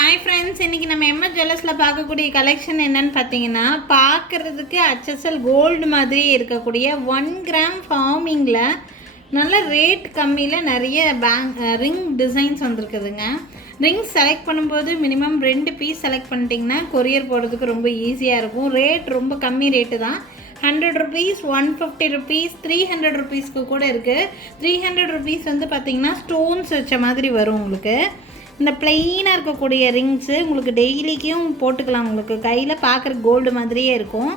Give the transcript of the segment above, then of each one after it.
Hi friends, இன்றைக்கி நம்ம MS ஜுவல்லர்ஸில் பார்க்கக்கூடிய கலெக்ஷன் என்னென்னு பார்த்தீங்கன்னா, பார்க்குறதுக்கு HSL கோல்டு மாதிரி இருக்கக்கூடிய 1 கிராம் ஃபார்மிங்கில் நல்ல ரேட் கம்மியில் நிறைய ரிங் டிசைன்ஸ் வந்துருக்குதுங்க. ரிங்ஸ் செலக்ட் பண்ணும்போது மினிமம் 2 பீஸ் செலக்ட் பண்ணிட்டிங்கன்னா கொரியர் போடுறதுக்கு ரொம்ப ஈஸியாக இருக்கும். ரேட் ரொம்ப கம்மி ரேட்டு தான். 100 ருபீஸ், 150 ருபீஸ், 300 ருபீஸ்க்கு கூட இருக்குது. 300 ருபீஸ் வந்து பார்த்திங்கன்னா ஸ்டோன்ஸ் வச்ச மாதிரி வரும். உங்களுக்கு இந்த பிளெயினாக இருக்கக்கூடிய ரிங்ஸு உங்களுக்கு டெய்லிக்கும் போட்டுக்கலாம். உங்களுக்கு கையில் பார்க்குற கோல்டு மாதிரியே இருக்கும்.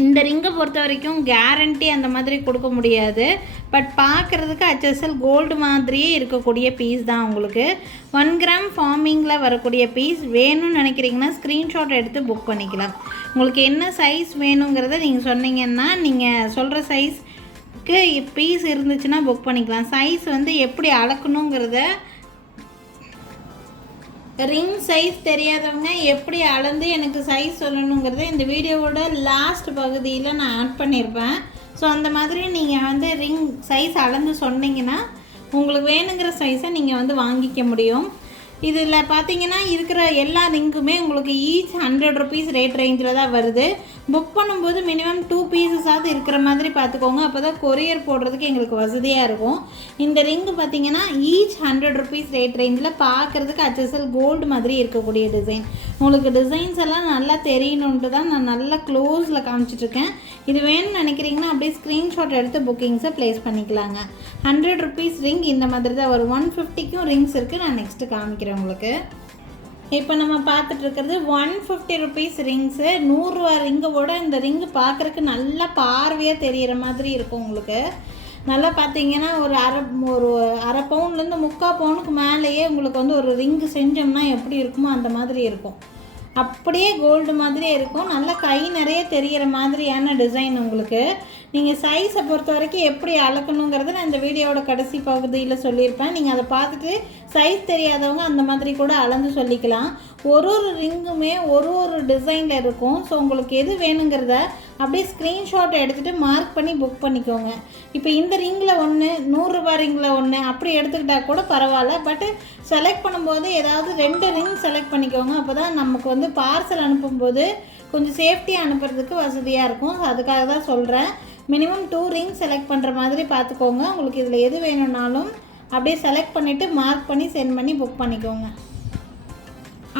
இந்த ரிங்கை பொறுத்த வரைக்கும் கேரண்டி அந்த மாதிரி கொடுக்க முடியாது. பட் பார்க்குறதுக்கு HSL கோல்டு மாதிரியே இருக்கக்கூடிய பீஸ் தான். உங்களுக்கு 1 கிராம் ஃபார்மிங்கில் வரக்கூடிய பீஸ் வேணும்னு நினைக்கிறீங்கன்னா ஸ்க்ரீன்ஷாட் எடுத்து புக் பண்ணிக்கலாம். உங்களுக்கு என்ன சைஸ் வேணுங்கிறத நீங்கள் சொன்னீங்கன்னா நீங்கள் சொல்கிற சைஸ்க்கு பீஸ் இருந்துச்சுன்னா புக் பண்ணிக்கலாம். சைஸ் வந்து எப்படி அளக்கணுங்கிறத, ரிங் சைஸ் தெரியாதவங்க எப்படி அளந்து எனக்கு சைஸ் சொல்லணுங்கிறத இந்த வீடியோவோட லாஸ்ட் பகுதியில் நான் ஆட் பண்ணியிருப்பேன். ஸோ அந்த மாதிரி நீங்கள் வந்து ரிங் சைஸ் அளந்து சொன்னீங்கன்னா உங்களுக்கு வேணுங்கிற சைஸை நீங்கள் வந்து வாங்கிக்க முடியும். இதில் பார்த்தீங்கன்னா இருக்கிற எல்லா ரிங்குமே உங்களுக்கு ஈச் 100 ருபீஸ் ரேட் ரேஞ்சில் தான் வருது. புக் பண்ணும்போது மினிமம் 2 பீஸஸாவது இருக்கிற மாதிரி பார்த்துக்கோங்க. அப்போ தான் கொரியர் போடுறதுக்கு எங்களுக்கு வசதியாக இருக்கும். இந்த ரிங்கு பார்த்தீங்கன்னா ஈச் 100 ருபீஸ் ரேட் ரேஞ்சில் பார்க்குறதுக்கு HSL கோல்டு மாதிரி இருக்கக்கூடிய டிசைன். உங்களுக்கு டிசைன்ஸ் எல்லாம் நல்லா தெரியணுன்ட்டு தான் நான் நல்லா க்ளோஸில் காமிச்சிட்ருக்கேன். இது வேணும்னு நினைக்கிறீங்கன்னா அப்படியே ஸ்க்ரீன்ஷாட் எடுத்து புக்கிங்ஸை ப்ளேஸ் பண்ணிக்கலாங்க. 100 ருபீஸ் ரிங் இந்த மாதிரி தான் ஒரு 150க்கும் ரிங்ஸ் இருக்குது. நான் நெக்ஸ்ட்டு காமிக்கிறேன் உங்களுக்கு. இப்போ நம்ம பார்த்துட்ருக்கிறது 150 ருபீஸ் ரிங்ஸு. 100 ரூபா ரிங்கோட இந்த ரிங்கு பார்க்குறக்கு நல்லா பார்வையாக தெரிகிற மாதிரி இருக்கும். உங்களுக்கு நல்லா பார்த்தீங்கன்னா ஒரு அரை பவுன்லேருந்து 3/4 பவுனுக்கு மேலேயே உங்களுக்கு வந்து ஒரு ரிங்கு செஞ்சோம்னா எப்படி இருக்குமோ அந்த மாதிரி இருக்கும். அப்படியே கோல்டு மாதிரியே இருக்கும். நல்லா கை நிறைய தெரிகிற மாதிரியான டிசைன். உங்களுக்கு நீங்கள் சைஸை பொறுத்த வரைக்கும் எப்படி அளக்கணுங்கிறத நான் இந்த வீடியோவோட கடைசி பகுதியில் சொல்லியிருப்பேன். நீங்கள் அதை பார்த்துட்டு சைஸ் தெரியாதவங்க அந்த மாதிரி கூட அளந்து சொல்லிக்கலாம். ஒரு ரிங்குமே ஒரு டிசைனில் இருக்கும். ஸோ உங்களுக்கு எது வேணுங்கிறத அப்படியே ஸ்க்ரீன்ஷாட் எடுத்துகிட்டு மார்க் பண்ணி புக் பண்ணிக்கோங்க. இப்போ இந்த ரிங்கில் 1, 100 ரூபா ரிங்கில் 1 அப்படி எடுத்துக்கிட்டால் கூட பரவாயில்ல. பட்டு செலக்ட் பண்ணும்போது ஏதாவது 2 ரிங் செலக்ட் பண்ணிக்கோங்க. அப்போ தான் நமக்கு வந்து பார்சல் அனுப்பும்போது கொஞ்சம் சேஃப்டியாக அனுப்புறதுக்கு வசதியாக இருக்கும். அதுக்காக தான் சொல்கிறேன். மினிமம் 2 ரிங் செலக்ட் பண்ணுற மாதிரி பார்த்துக்கோங்க. உங்களுக்கு இதில் எது வேணும்னாலும் அப்படியே செலக்ட் பண்ணிவிட்டு மார்க் பண்ணி சென்ட் பண்ணி புக் பண்ணிக்கோங்க.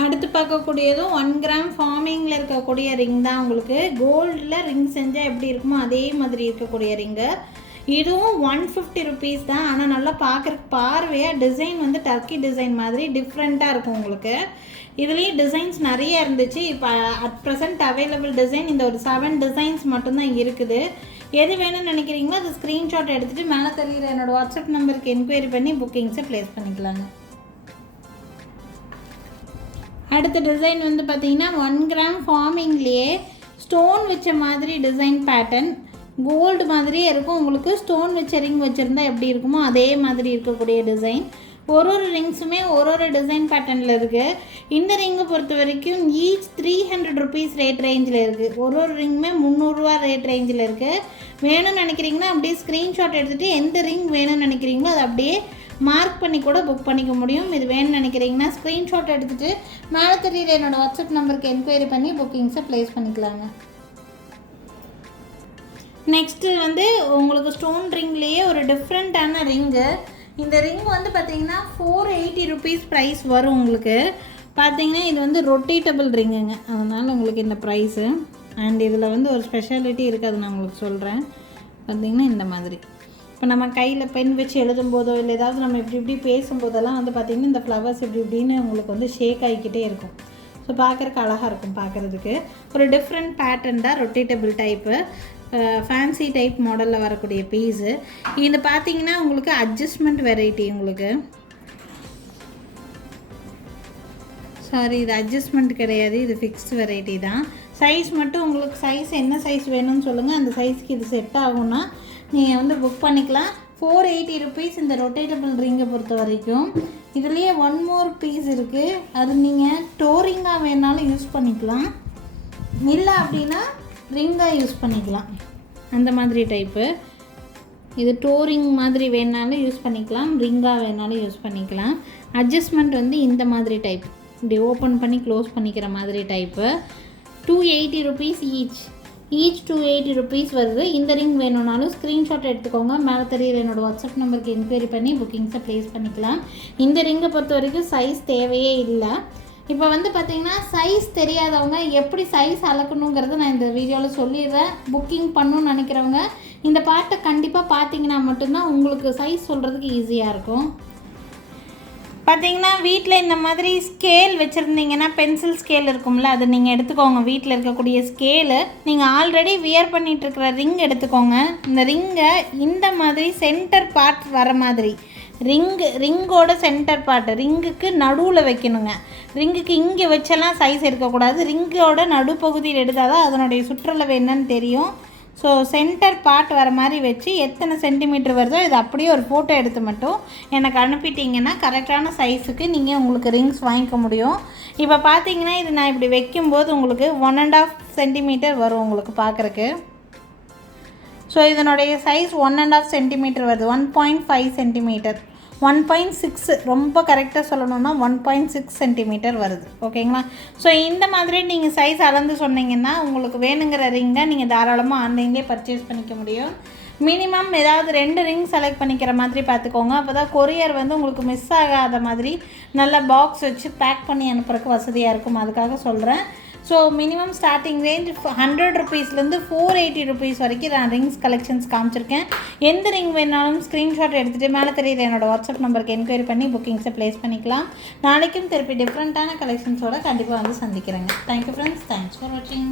அடுத்து பார்க்கக்கூடியதும் 1 கிராம் ஃபார்மிங்கில் இருக்கக்கூடிய ரிங் தான். உங்களுக்கு கோல்டில் ரிங் செஞ்சால் எப்படி இருக்குமோ அதே மாதிரி இருக்கக்கூடிய ரிங்கு. இதுவும் 150 ருபீஸ் தான். ஆனால் நல்லா பார்க்குறக்கு பார்வையாக டிசைன் வந்து டர்க்கி டிசைன் மாதிரி டிஃப்ரெண்ட்டாக இருக்கும். உங்களுக்கு இதுலேயும் டிசைன்ஸ் நிறைய இருந்துச்சு. இப்போ அட் ப்ரெசென்ட் அவைலபிள் டிசைன் இந்த ஒரு 7 டிசைன்ஸ் மட்டும்தான் இருக்குது. எது வேணும்னு நினைக்கிறீங்களோ அது ஸ்க்ரீன்ஷாட் எடுத்துகிட்டு மேலே தெரிகிற என்னோடய வாட்ஸ்அப் நம்பருக்கு என்கொயரி பண்ணி புக்கிங்ஸை ப்ளேஸ் பண்ணிக்கலாங்க. அடுத்த டிசைன் வந்து பார்த்திங்கன்னா 1 கிராம் ஃபார்மிங்லேயே ஸ்டோன் வச்ச மாதிரி டிசைன் பேட்டர்ன். கோல்டு மாதிரியே இருக்கும். உங்களுக்கு ஸ்டோன் வச்ச ரிங் வச்சுருந்தா எப்படி இருக்குமோ அதே மாதிரி இருக்கக்கூடிய டிசைன். ஒரு ரிங்ஸுமே ஒரு டிசைன் பேட்டர்னில் இருக்குது. இந்த ரிங்கை பொறுத்த வரைக்கும் ஈச் 300 ருபீஸ் ரேட் ரேஞ்சில் இருக்குது. ஒரு ரிங்குமே 300 ரூபா ரேட் ரேஞ்சில் இருக்குது. வேணும்னு நினைக்கிறீங்கன்னா அப்படியே ஸ்க்ரீன்ஷாட் எடுத்துகிட்டு எந்த ரிங் வேணும்னு நினைக்கிறீங்களோ அதை அப்படியே மார்க் பண்ணி கூட புக் பண்ணிக்க முடியும். இது வேணும்னு நினைக்கிறீங்கன்னா ஸ்க்ரீன்ஷாட் எடுத்துகிட்டு மேலே தெரியுற என்னோடய வாட்ஸ்அப் நம்பருக்கு என்கொயரி பண்ணி புக்கிங்ஸை ப்ளேஸ் பண்ணிக்கலாங்க. நெக்ஸ்ட்டு வந்து உங்களுக்கு ஸ்டோன் ரிங்லேயே ஒரு டிஃப்ரெண்ட்டான ரிங்கு. இந்த ரிங் வந்து பார்த்திங்கன்னா 480 ருபீஸ் ப்ரைஸ் வரும். உங்களுக்கு பார்த்திங்கன்னா இது வந்து ரொட்டேட்டபிள் ரிங்குங்க. அதனால் உங்களுக்கு இந்த ப்ரைஸு. அண்ட் இதில் வந்து ஒரு ஸ்பெஷாலிட்டி இருக்குது, அது நான் உங்களுக்கு சொல்கிறேன். பார்த்திங்கன்னா இந்த மாதிரி இப்போ நம்ம கையில் பென் வச்சு எழுதும்போதோ இல்லை ஏதாவது நம்ம இப்படி பேசும்போதெல்லாம் வந்து பார்த்திங்கன்னா இந்த ஃப்ளவர்ஸ் இப்படின்னு உங்களுக்கு வந்து ஷேக் ஆகிக்கிட்டே இருக்கும். ஸோ பார்க்குறக்கு அழகாக இருக்கும். பார்க்குறதுக்கு ஒரு டிஃப்ரெண்ட் பேட்டர்ன் தான். ரொட்டேட்டபிள் டைப்பு, ஃபேன்சி டைப் மாடலில் வரக்கூடிய பீஸு. இது பார்த்திங்கன்னா உங்களுக்கு அட்ஜஸ்ட்மெண்ட் வெரைட்டி. உங்களுக்கு சாரி, இது அட்ஜஸ்ட்மெண்ட் கிடையாது, இது ஃபிக்ஸ்டு வெரைட்டி தான். சைஸ் மட்டும் உங்களுக்கு சைஸ் என்ன சைஸ் வேணும்னு சொல்லுங்கள். அந்த சைஸ்க்கு இது செட் ஆகும்னா நீங்கள் வந்து புக் பண்ணிக்கலாம். 480 ருபீஸ் இந்த ரொட்டேட்டபிள் ரிங்கை பொறுத்த வரைக்கும். இதுலேயே 1 மோர் பீஸ் இருக்குது. அது நீங்கள் டோரிங்காக வேணாலும் யூஸ் பண்ணிக்கலாம், இல்லை அப்படின்னா ரிங்காக யூஸ் பண்ணிக்கலாம். அந்த மாதிரி டைப்பு. இது டோரிங் மாதிரி வேணாலும் யூஸ் பண்ணிக்கலாம், ரிங்காக வேணாலும் யூஸ் பண்ணிக்கலாம். அட்ஜஸ்ட்மெண்ட் வந்து இந்த மாதிரி டைப், இப்படி ஓப்பன் பண்ணி க்ளோஸ் பண்ணிக்கிற மாதிரி டைப்பு. 280 rupees ஈச் 280 rupees வருது. இந்த ரிங் வேணும்னாலும் ஸ்க்ரீன்ஷாட் எடுத்துக்கோங்க, மேலே தெரியுற என்னோடய வாட்ஸ்அப் நம்பருக்கு என்கொயரி பண்ணி புக்கிங்ஸை ப்ளேஸ் பண்ணிக்கலாம். இந்த ரிங்கை பொறுத்த வரைக்கும் சைஸ் தேவையே இல்லை. இப்போ வந்து பார்த்திங்கன்னா சைஸ் தெரியாதவங்க எப்படி சைஸ் அளக்கணுங்கிறத நான் இந்த வீடியோவில் சொல்லிடுறேன். புக்கிங் பண்ணணும்னு நினைக்கிறவங்க இந்த பாட்டை கண்டிப்பாக பார்த்தீங்கன்னா மட்டும்தான் உங்களுக்கு சைஸ் சொல்கிறதுக்கு ஈஸியாக இருக்கும். பார்த்தீங்கன்னா வீட்டில் இந்த மாதிரி ஸ்கேல் வச்சுருந்தீங்கன்னா, பென்சில் ஸ்கேல் இருக்கும்ல, அது நீங்கள் எடுத்துக்கோங்க. வீட்டில் இருக்கக்கூடிய ஸ்கேலு, நீங்கள் ஆல்ரெடி வியர் பண்ணிகிட்ருக்கிற ரிங் எடுத்துக்கோங்க. இந்த ரிங்கை இந்த மாதிரி சென்டர் பார்ட் வர மாதிரி, ரிங்கோட சென்டர் பார்ட் ரிங்குக்கு நடுவில் வைக்கணுங்க. ரிங்குக்கு இங்கே வச்செல்லாம் சைஸ் எடுக்கக்கூடாது, ரிங்கோட நடுப்பகுதியில் எடுத்தால் தான் அதனுடைய சுற்றளவு என்னன்னு தெரியும். ஸோ சென்டர் பார்ட் வர மாதிரி வச்சு எத்தனை சென்டிமீட்டர் வருதோ இது அப்படியே ஒரு ஃபோட்டோ எடுத்து மட்டும் எனக்கு அனுப்பிட்டிங்கன்னா கரெக்டான சைஸுக்கு நீங்கள் உங்களுக்கு ரிங்ஸ் வாங்கிக்க முடியும். இப்போ பார்த்தீங்கன்னா இது நான் இப்படி வைக்கும்போது உங்களுக்கு 1.5 சென்டிமீட்டர் வரும் உங்களுக்கு பார்க்குறக்கு. ஸோ இதனுடைய சைஸ் 1.5 சென்டிமீட்டர் வருது, 1.5 சென்டிமீட்டர், 1.6 ரொம்ப கரெக்டாக சொல்லணுன்னா 1.6 சென்டிமீட்டர் வருது. ஓகேங்களா? ஸோ இந்த மாதிரி நீங்கள் சைஸ் அளந்து சொன்னீங்கன்னா உங்களுக்கு வேணுங்கிற ரிங்கை நீங்கள் தாராளமாக ஆன்லைன்லேயே பர்ச்சேஸ் பண்ணிக்க முடியும். மினிமம் ஏதாவது 2 ரிங் செலக்ட் பண்ணிக்கிற மாதிரி பார்த்துக்கோங்க. அப்போ தான் கொரியர் வந்து உங்களுக்கு மிஸ் ஆகாத மாதிரி நல்ல பாக்ஸ் வச்சு பேக் பண்ணி அனுப்புறதுக்கு வசதியாக இருக்கும். அதுக்காக சொல்கிறேன். So minimum starting range 100 rupeesலேருந்து 480 rupees வரைக்கும் நான் ரிங்ஸ் கலெக்ஷன்ஸ் காமிச்சிருக்கேன். எந்த ரிங் வேணாலும் ஸ்க்ரீன்ஷாட் எடுத்துகிட்டு மேலே தெரியுது என்னோடய வாட்ஸ்அப் நம்பருக்கு என்கொயரி பண்ணி புக்கிங்ஸை ப்ளேஸ் பண்ணிக்கலாம். நாளைக்கும் திருப்பி டிஃப்ரெண்ட்டான கலெக்ஷன்ஸோடு கண்டிப்பாக வந்து சந்திக்கிறேங்க. தேங்க்யூ ஃப்ரெண்ட்ஸ், தேங்க்ஸ் ஃபார் வாட்சிங்.